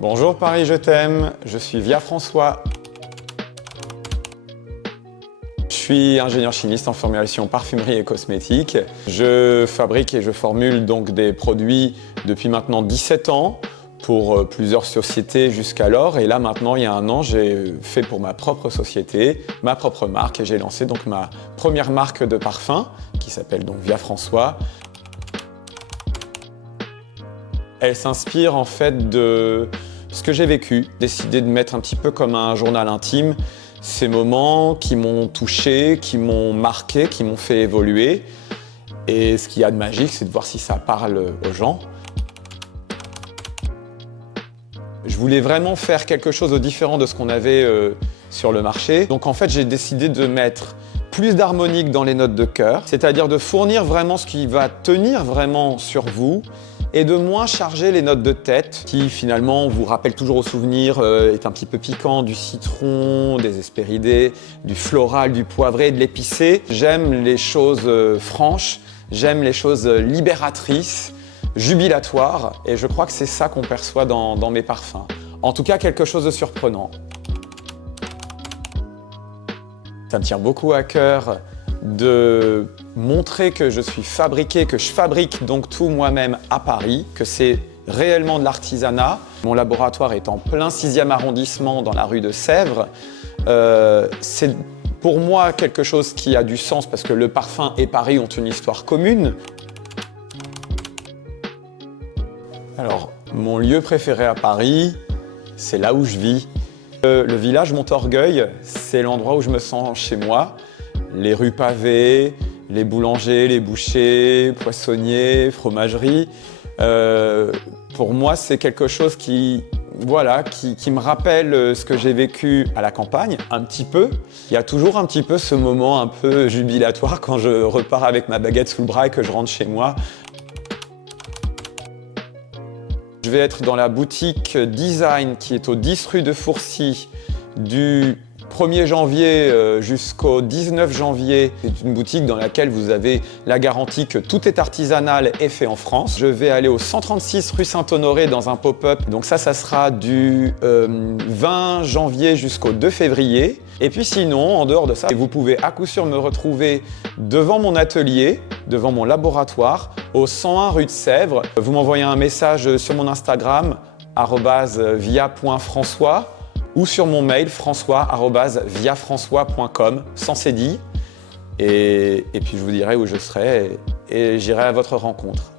Bonjour Paris, je t'aime, je suis Via François. Je suis ingénieur chimiste en formulation parfumerie et cosmétique. Je fabrique et je formule donc des produits depuis maintenant 17 ans pour plusieurs sociétés jusqu'alors. Et là maintenant, il y a un an, j'ai fait pour ma propre société, ma propre marque et j'ai lancé donc ma première marque de parfum qui s'appelle donc Via François. Elle s'inspire en fait de ce que j'ai vécu, décidé de mettre un petit peu comme un journal intime, ces moments qui m'ont touché, qui m'ont marqué, qui m'ont fait évoluer. Et ce qu'il y a de magique, c'est de voir si ça parle aux gens. Je voulais vraiment faire quelque chose de différent de ce qu'on avait sur le marché. Donc en fait, j'ai décidé de mettre plus d'harmonique dans les notes de cœur, c'est-à-dire de fournir vraiment ce qui va tenir vraiment sur vous et de moins charger les notes de tête qui finalement vous rappellent toujours au souvenir, est un petit peu piquant, du citron, des hespéridés, du floral, du poivré, de l'épicé. J'aime les choses franches, j'aime les choses libératrices, jubilatoires et je crois que c'est ça qu'on perçoit dans mes parfums. En tout cas, quelque chose de surprenant. Ça me tient beaucoup à cœur de montrer que je suis fabriqué, que je fabrique donc tout moi-même à Paris, que c'est réellement de l'artisanat. Mon laboratoire est en plein 6e arrondissement dans la rue de Sèvres. C'est pour moi quelque chose qui a du sens parce que le parfum et Paris ont une histoire commune. Alors, mon lieu préféré à Paris, c'est là où je vis. Le village Montorgueil, c'est l'endroit où je me sens chez moi. Les rues pavées, les boulangers, les bouchers, poissonniers, fromageries. Pour moi, c'est quelque chose qui me rappelle ce que j'ai vécu à la campagne, un petit peu. Il y a toujours un petit peu ce moment un peu jubilatoire quand je repars avec ma baguette sous le bras et que je rentre chez moi. Je vais être dans la boutique Design qui est au 10 rue de Fourcy du 1er janvier jusqu'au 19 janvier. C'est une boutique dans laquelle vous avez la garantie que tout est artisanal et fait en France. Je vais aller au 136 rue Saint-Honoré dans un pop-up. Donc ça sera du 20 janvier jusqu'au 2 février. Et puis sinon, en dehors de ça, vous pouvez à coup sûr me retrouver devant mon atelier, devant mon laboratoire, au 101 rue de Sèvres. Vous m'envoyez un message sur mon Instagram, @via.françois, ou sur mon mail, françois@viafrançois.com, sans cédille. Et puis je vous dirai où je serai et j'irai à votre rencontre.